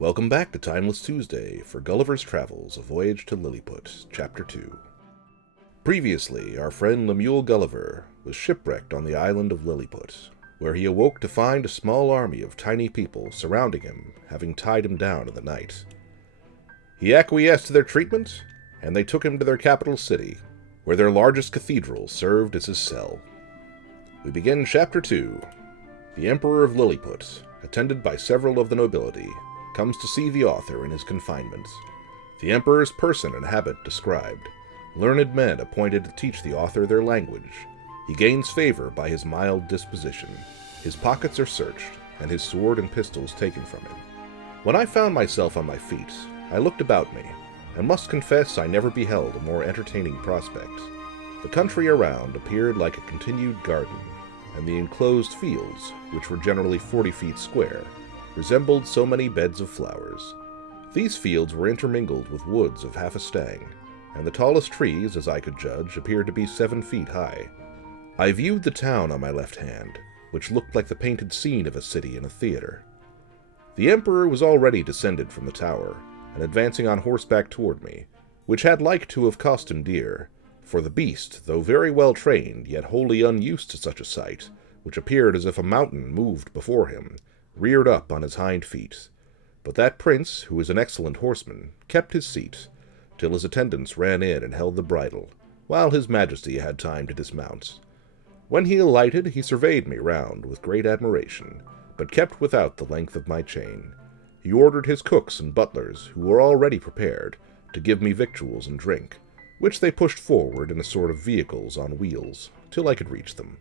Welcome back to Timeless Tuesday for Gulliver's Travels, A Voyage to Lilliput, Chapter 2. Previously, our friend Lemuel Gulliver was shipwrecked on the island of Lilliput, where he awoke to find a small army of tiny people surrounding him, having tied him down in the night. He acquiesced to their treatment, and they took him to their capital city, where their largest cathedral served as his cell. We begin Chapter 2. The Emperor of Lilliput, attended by several of the nobility, comes to see the author in his confinement. The Emperor's person and habit described. Learned men appointed to teach the author their language. He gains favor by his mild disposition. His pockets are searched, and his sword and pistols taken from him. When I found myself on my feet, I looked about me, and must confess I never beheld a more entertaining prospect. The country around appeared like a continued garden, and the enclosed fields, which were generally 40 feet square, resembled so many beds of flowers. These fields were intermingled with woods of half a stang, and the tallest trees, as I could judge, appeared to be 7 feet high. I viewed the town on my left hand, which looked like the painted scene of a city in a theater. The Emperor was already descended from the tower, and advancing on horseback toward me, which had like to have cost him dear, for the beast, though very well trained, yet wholly unused to such a sight, which appeared as if a mountain moved before him, reared up on his hind feet. But that prince, who was an excellent horseman, kept his seat, till his attendants ran in and held the bridle, while his majesty had time to dismount. When he alighted, he surveyed me round with great admiration, but kept without the length of my chain. He ordered his cooks and butlers, who were already prepared, to give me victuals and drink, which they pushed forward in a sort of vehicles on wheels, till I could reach them.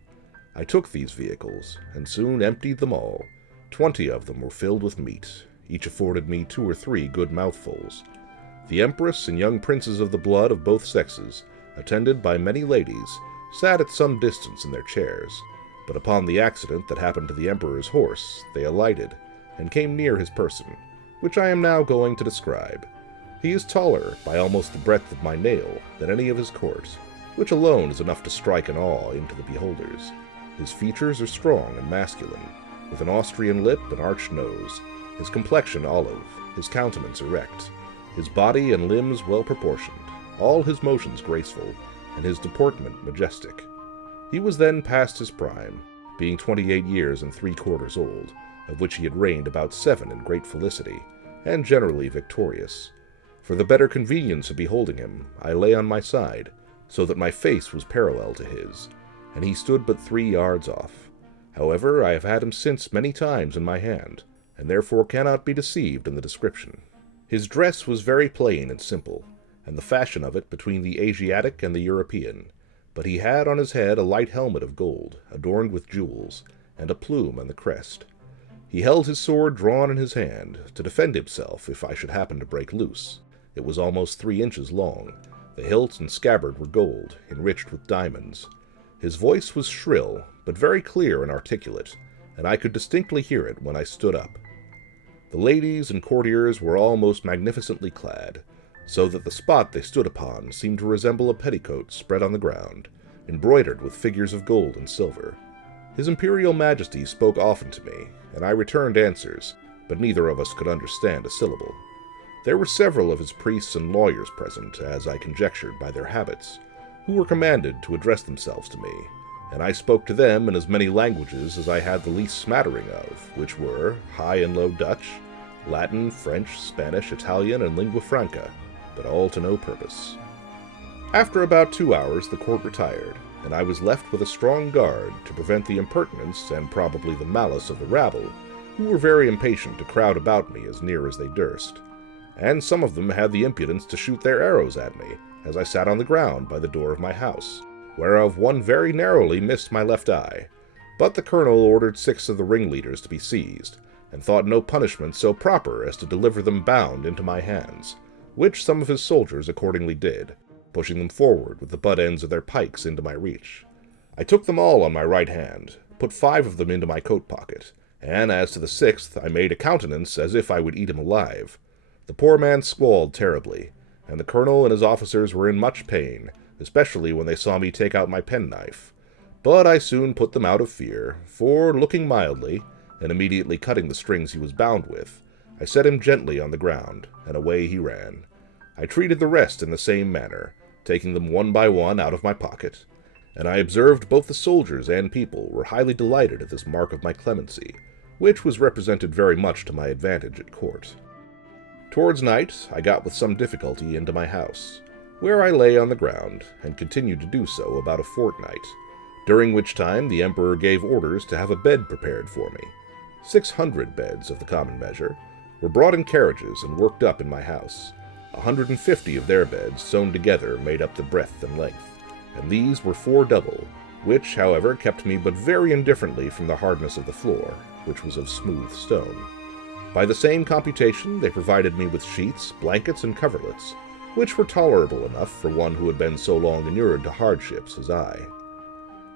I took these vehicles, and soon emptied them all. 20 of them were filled with meat. Each afforded me 2 or 3 good mouthfuls. The empress and young princes of the blood of both sexes, attended by many ladies, sat at some distance in their chairs, but upon the accident that happened to the emperor's horse, they alighted, and came near his person, which I am now going to describe. He is taller, by almost the breadth of my nail, than any of his court, which alone is enough to strike an awe into the beholders. His features are strong and masculine, with an Austrian lip and arched nose, his complexion olive, his countenance erect, his body and limbs well proportioned, all his motions graceful, and his deportment majestic. He was then past his prime, being 28 years and 3/4 old, of which he had reigned about 7 in great felicity, and generally victorious. For the better convenience of beholding him, I lay on my side, so that my face was parallel to his, and he stood but 3 yards off. However, I have had him since many times in my hand, and therefore cannot be deceived in the description. His dress was very plain and simple, and the fashion of it between the Asiatic and the European, but he had on his head a light helmet of gold, adorned with jewels, and a plume on the crest. He held his sword drawn in his hand, to defend himself if I should happen to break loose. It was almost 3 inches long. The hilt and scabbard were gold, enriched with diamonds. His voice was shrill, but very clear and articulate, and I could distinctly hear it when I stood up. The ladies and courtiers were all most magnificently clad, so that the spot they stood upon seemed to resemble a petticoat spread on the ground, embroidered with figures of gold and silver. His imperial majesty spoke often to me, and I returned answers, but neither of us could understand a syllable. There were several of his priests and lawyers present, as I conjectured by their habits, who were commanded to address themselves to me, and I spoke to them in as many languages as I had the least smattering of, which were High and Low Dutch, Latin, French, Spanish, Italian, and lingua franca, but all to no purpose. After about 2 hours the court retired, and I was left with a strong guard to prevent the impertinence and probably the malice of the rabble, who were very impatient to crowd about me as near as they durst, and some of them had the impudence to shoot their arrows at me, as I sat on the ground by the door of my house, whereof one very narrowly missed my left eye. But the colonel ordered 6 of the ringleaders to be seized, and thought no punishment so proper as to deliver them bound into my hands, which some of his soldiers accordingly did, pushing them forward with the butt ends of their pikes into my reach. I took them all on my right hand, put 5 of them into my coat pocket, and as to the 6th I made a countenance as if I would eat him alive. The poor man squalled terribly, and the colonel and his officers were in much pain, especially when they saw me take out my penknife. But I soon put them out of fear, for, looking mildly, and immediately cutting the strings he was bound with, I set him gently on the ground, and away he ran. I treated the rest in the same manner, taking them one by one out of my pocket, and I observed both the soldiers and people were highly delighted at this mark of my clemency, which was represented very much to my advantage at court. Towards night, I got with some difficulty into my house, where I lay on the ground, and continued to do so about a fortnight, during which time the emperor gave orders to have a bed prepared for me. 600 beds of the common measure were brought in carriages and worked up in my house. 150 of their beds sewn together made up the breadth and length, and these were 4 double, which, however, kept me but very indifferently from the hardness of the floor, which was of smooth stone. By the same computation they provided me with sheets, blankets, and coverlets, which were tolerable enough for one who had been so long inured to hardships as I.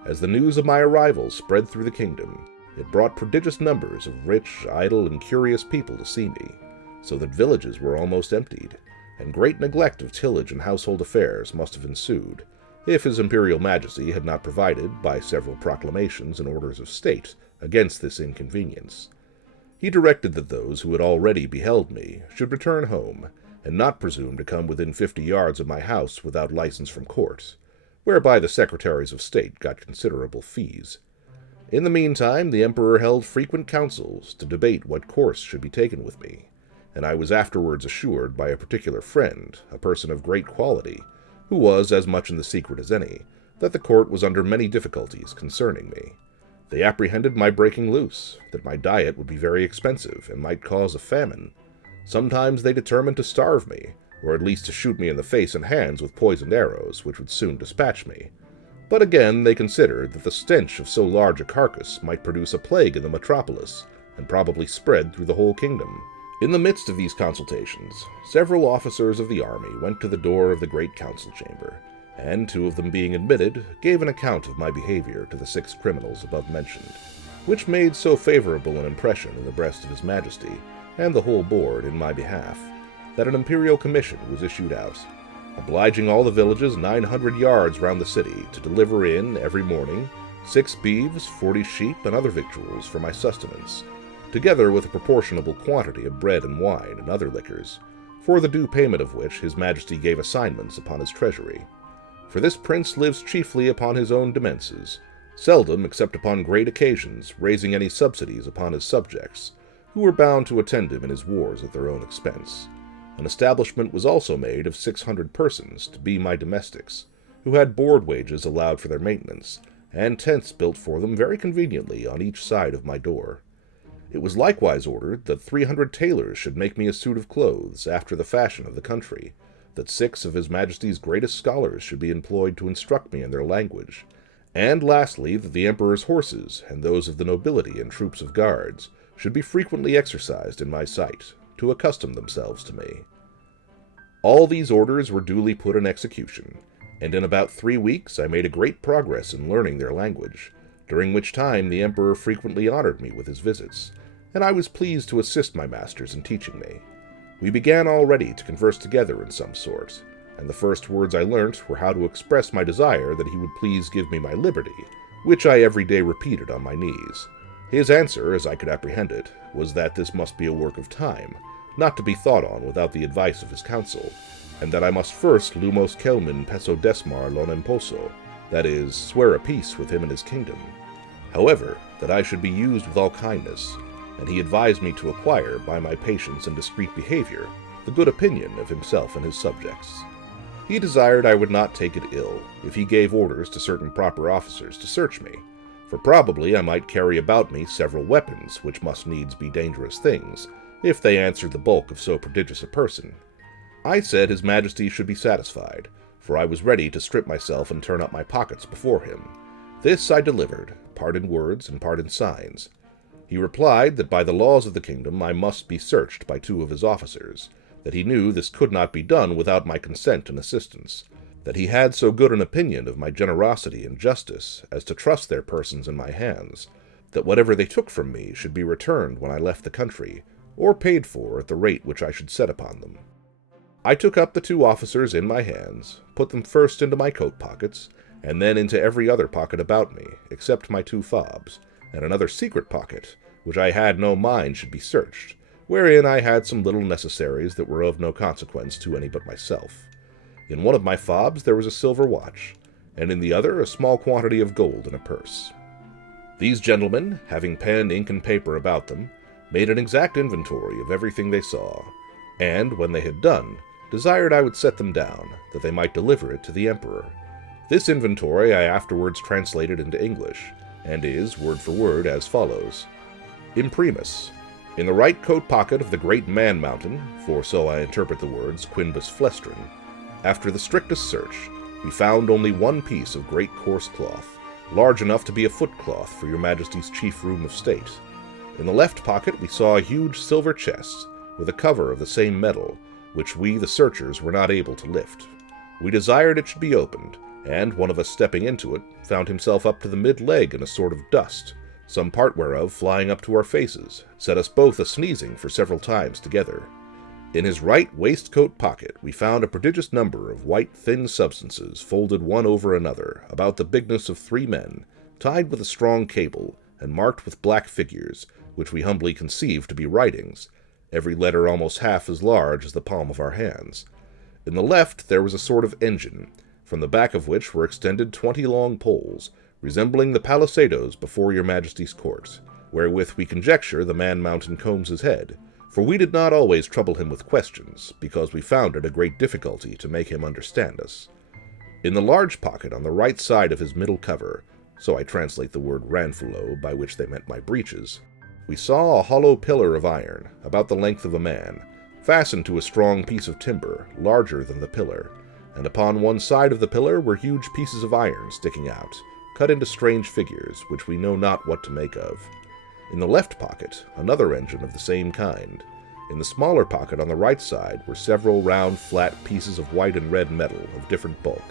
As the news of my arrival spread through the kingdom, it brought prodigious numbers of rich, idle, and curious people to see me, so that villages were almost emptied, and great neglect of tillage and household affairs must have ensued, if His Imperial Majesty had not provided, by several proclamations and orders of state, against this inconvenience. He directed that those who had already beheld me should return home, and not presume to come within 50 yards of my house without license from court, whereby the secretaries of state got considerable fees. In the meantime, the emperor held frequent councils to debate what course should be taken with me, and I was afterwards assured by a particular friend, a person of great quality, who was as much in the secret as any, that the court was under many difficulties concerning me. They apprehended my breaking loose, that my diet would be very expensive, and might cause a famine. Sometimes they determined to starve me, or at least to shoot me in the face and hands with poisoned arrows, which would soon dispatch me. But again they considered that the stench of so large a carcass might produce a plague in the metropolis, and probably spread through the whole kingdom. In the midst of these consultations, several officers of the army went to the door of the great council chamber, and 2 of them being admitted, gave an account of my behavior to the 6 criminals above mentioned, which made so favorable an impression in the breast of His Majesty, and the whole board in my behalf, that an imperial commission was issued out, obliging all the villages 900 yards round the city to deliver in, every morning, 6 beeves, 40 sheep, and other victuals for my sustenance, together with a proportionable quantity of bread and wine and other liquors, for the due payment of which His Majesty gave assignments upon his treasury. For this prince lives chiefly upon his own demences, seldom, except upon great occasions, raising any subsidies upon his subjects, who were bound to attend him in his wars at their own expense. An establishment was also made of 600 persons to be my domestics, who had board wages allowed for their maintenance, and tents built for them very conveniently on each side of my door. It was likewise ordered that 300 tailors should make me a suit of clothes after the fashion of the country, that 6 of His Majesty's greatest scholars should be employed to instruct me in their language, and lastly that the emperor's horses and those of the nobility and troops of guards should be frequently exercised in my sight, to accustom themselves to me. All these orders were duly put in execution, and in about 3 weeks I made a great progress in learning their language, during which time the emperor frequently honored me with his visits, and I was pleased to assist my masters in teaching me. We began already to converse together in some sort, and the first words I learnt were how to express my desire that he would please give me my liberty, which I every day repeated on my knees. His answer, as I could apprehend it, was that this must be a work of time, not to be thought on without the advice of his council, and that I must first lumos celmin peso desmar lonem poso, that is, swear a peace with him and his kingdom. However, that I should be used with all kindness, and he advised me to acquire, by my patience and discreet behavior, the good opinion of himself and his subjects. He desired I would not take it ill if he gave orders to certain proper officers to search me, for probably I might carry about me several weapons, which must needs be dangerous things, if they answered the bulk of so prodigious a person. I said His Majesty should be satisfied, for I was ready to strip myself and turn up my pockets before him. This I delivered, part in words and part in signs. He replied that by the laws of the kingdom I must be searched by 2 of his officers, that he knew this could not be done without my consent and assistance, that he had so good an opinion of my generosity and justice as to trust their persons in my hands, that whatever they took from me should be returned when I left the country, or paid for at the rate which I should set upon them. I took up the 2 officers in my hands, put them first into my coat pockets, and then into every other pocket about me, except my 2 fobs, and another secret pocket, which I had no mind should be searched, wherein I had some little necessaries that were of no consequence to any but myself. In one of my fobs there was a silver watch, and in the other a small quantity of gold in a purse. These gentlemen, having pen, ink, and paper about them, made an exact inventory of everything they saw, and, when they had done, desired I would set them down, that they might deliver it to the emperor. This inventory I afterwards translated into English, and is, word for word, as follows. Imprimus. In the right coat pocket of the great man-mountain, for so I interpret the words quinbus flestrin, after the strictest search, we found only one piece of great coarse cloth, large enough to be a footcloth for your majesty's chief room of state. In the left pocket we saw a huge silver chest, with a cover of the same metal, which we, the searchers, were not able to lift. We desired it should be opened, and, one of us stepping into it, found himself up to the mid-leg in a sort of dust, some part whereof, flying up to our faces, set us both a-sneezing for several times together. In his right waistcoat pocket we found a prodigious number of white thin substances, folded one over another, about the bigness of 3 men, tied with a strong cable, and marked with black figures, which we humbly conceived to be writings, every letter almost half as large as the palm of our hands. In the left there was a sort of engine, from the back of which were extended 20 long poles, resembling the palisadoes before your majesty's court, wherewith we conjecture the man-mountain combs his head, for we did not always trouble him with questions, because we found it a great difficulty to make him understand us. In the large pocket on the right side of his middle cover, so I translate the word ranfulo, by which they meant my breeches, we saw a hollow pillar of iron, about the length of a man, fastened to a strong piece of timber, larger than the pillar, and upon one side of the pillar were huge pieces of iron sticking out, cut into strange figures, which we know not what to make of. In the left pocket, another engine of the same kind. In the smaller pocket on the right side were several round, flat pieces of white and red metal of different bulk.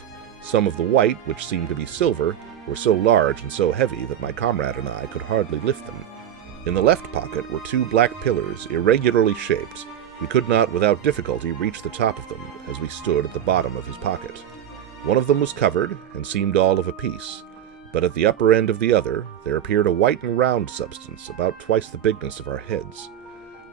Some of the white, which seemed to be silver, were so large and so heavy that my comrade and I could hardly lift them. In the left pocket were 2 black pillars, irregularly shaped. We could not without difficulty reach the top of them, as we stood at the bottom of his pocket. One of them was covered, and seemed all of a piece, but at the upper end of the other there appeared a white and round substance, about twice the bigness of our heads.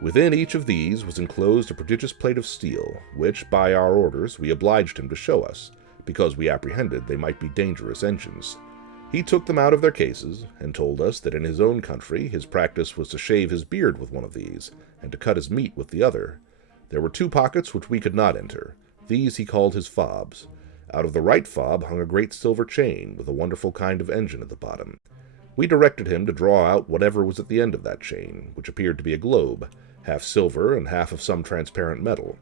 Within each of these was enclosed a prodigious plate of steel, which, by our orders, we obliged him to show us, because we apprehended they might be dangerous engines. He took them out of their cases, and told us that in his own country his practice was to shave his beard with one of these, and to cut his meat with the other. There were 2 pockets which we could not enter. These he called his fobs. Out of the right fob hung a great silver chain, with a wonderful kind of engine at the bottom. We directed him to draw out whatever was at the end of that chain, which appeared to be a globe, half silver and half of some transparent metal.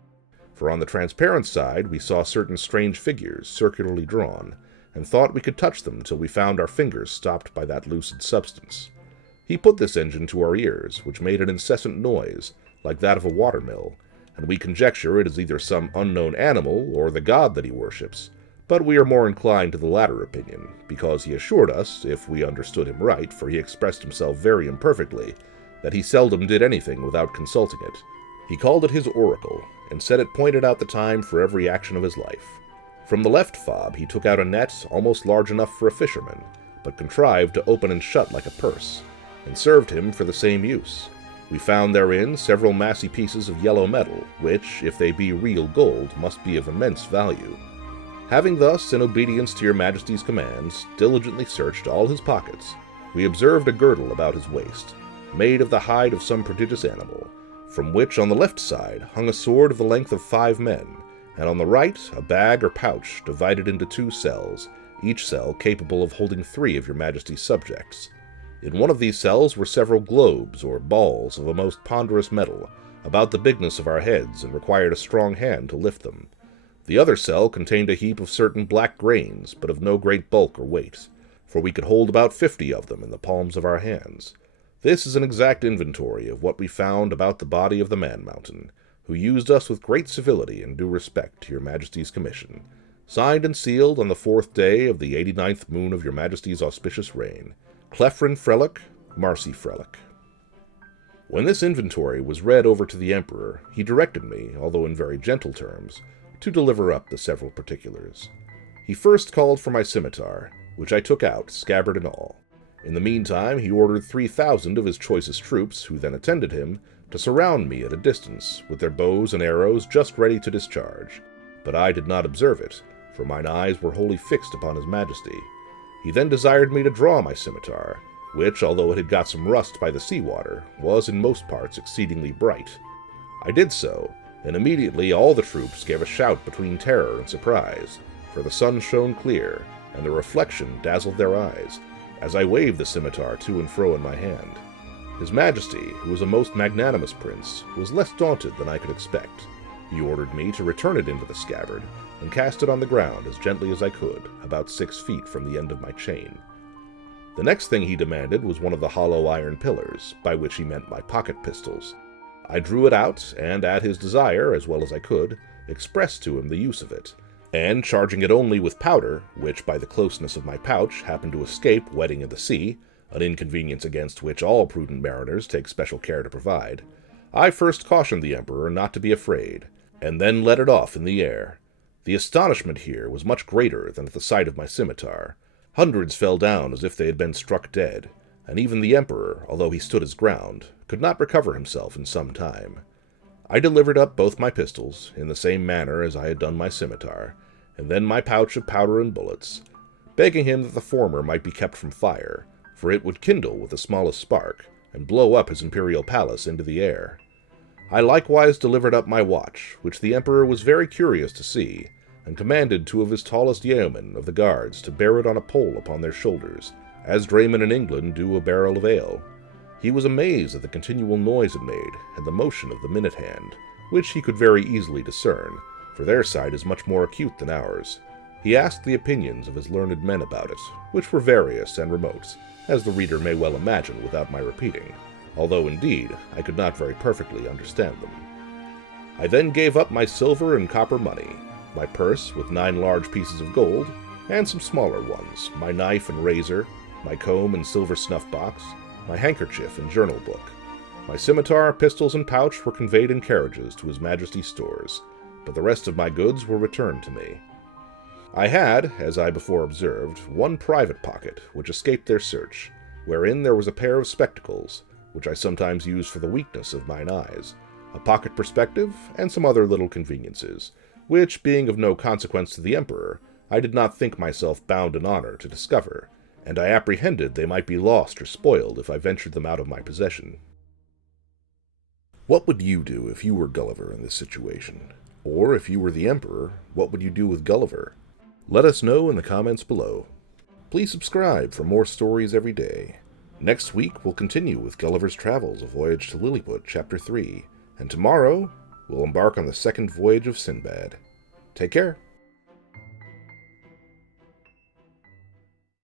For on the transparent side we saw certain strange figures, circularly drawn, and thought we could touch them till we found our fingers stopped by that lucid substance. He put this engine to our ears, which made an incessant noise, like that of a water-mill, and we conjecture it is either some unknown animal or the god that he worships, but we are more inclined to the latter opinion, because he assured us, if we understood him right, for he expressed himself very imperfectly, that he seldom did anything without consulting it. He called it his oracle, and said it pointed out the time for every action of his life. From the left fob he took out a net almost large enough for a fisherman, but contrived to open and shut like a purse, and served him for the same use. We found therein several massy pieces of yellow metal, which, if they be real gold, must be of immense value. Having thus, in obedience to your majesty's commands, diligently searched all his pockets, we observed a girdle about his waist, made of the hide of some prodigious animal, from which on the left side hung a sword of the length of 5 men, and on the right a bag or pouch divided into 2 cells, each cell capable of holding 3 of your majesty's subjects. In one of these cells were several globes or balls of a most ponderous metal, about the bigness of our heads, and required a strong hand to lift them. The other cell contained a heap of certain black grains, but of no great bulk or weight, for we could hold about 50 of them in the palms of our hands. This is an exact inventory of what we found about the body of the man-mountain, who used us with great civility and due respect to your majesty's commission, signed and sealed on the 4th day of the 89th moon of your majesty's auspicious reign, Clefrin Frelic, Marcy Frelic. When this inventory was read over to the emperor, he directed me, although in very gentle terms, to deliver up the several particulars. He first called for my scimitar, which I took out, scabbard and all. In the meantime, he ordered 3,000 of his choicest troops, who then attended him, to surround me at a distance, with their bows and arrows just ready to discharge. But I did not observe it, for mine eyes were wholly fixed upon his majesty. He then desired me to draw my scimitar, which, although it had got some rust by the sea-water, was in most parts exceedingly bright. I did so, and immediately all the troops gave a shout between terror and surprise, for the sun shone clear, and the reflection dazzled their eyes, as I waved the scimitar to and fro in my hand. His Majesty, who was a most magnanimous prince, was less daunted than I could expect. He ordered me to return it into the scabbard, and cast it on the ground as gently as I could, about 6 feet from the end of my chain. The next thing he demanded was one of the hollow iron pillars, by which he meant my pocket pistols. I drew it out, and at his desire, as well as I could, expressed to him the use of it, and charging it only with powder, which by the closeness of my pouch happened to escape wetting in the sea, an inconvenience against which all prudent mariners take special care to provide, I first cautioned the emperor not to be afraid, and then let it off in the air. The astonishment here was much greater than at the sight of my scimitar. Hundreds fell down as if they had been struck dead, and even the emperor, although he stood his ground, could not recover himself in some time. I delivered up both my pistols, in the same manner as I had done my scimitar, and then my pouch of powder and bullets, begging him that the former might be kept from fire, for it would kindle with the smallest spark, and blow up his imperial palace into the air. I likewise delivered up my watch, which the emperor was very curious to see, and commanded 2 of his tallest yeomen of the guards to bear it on a pole upon their shoulders, as draymen in England do a barrel of ale. He was amazed at the continual noise it made, and the motion of the minute hand, which he could very easily discern, for their sight is much more acute than ours. He asked the opinions of his learned men about it, which were various and remote, as the reader may well imagine without my repeating, although indeed I could not very perfectly understand them. I then gave up my silver and copper money, my purse with 9 large pieces of gold, and some smaller ones, my knife and razor, my comb and silver snuff-box, my handkerchief and journal book. My scimitar, pistols, and pouch were conveyed in carriages to His Majesty's stores, but the rest of my goods were returned to me. I had, as I before observed, 1 private pocket, which escaped their search, wherein there was a pair of spectacles, which I sometimes used for the weakness of mine eyes, a pocket perspective, and some other little conveniences, which, being of no consequence to the emperor, I did not think myself bound in honor to discover, and I apprehended they might be lost or spoiled if I ventured them out of my possession. What would you do if you were Gulliver in this situation? Or if you were the emperor, what would you do with Gulliver? Let us know in the comments below. Please subscribe for more stories every day. Next week we'll continue with Gulliver's travels, A Voyage to Lilliput, Chapter 3, and tomorrow we'll embark on the second voyage of Sinbad. Take care.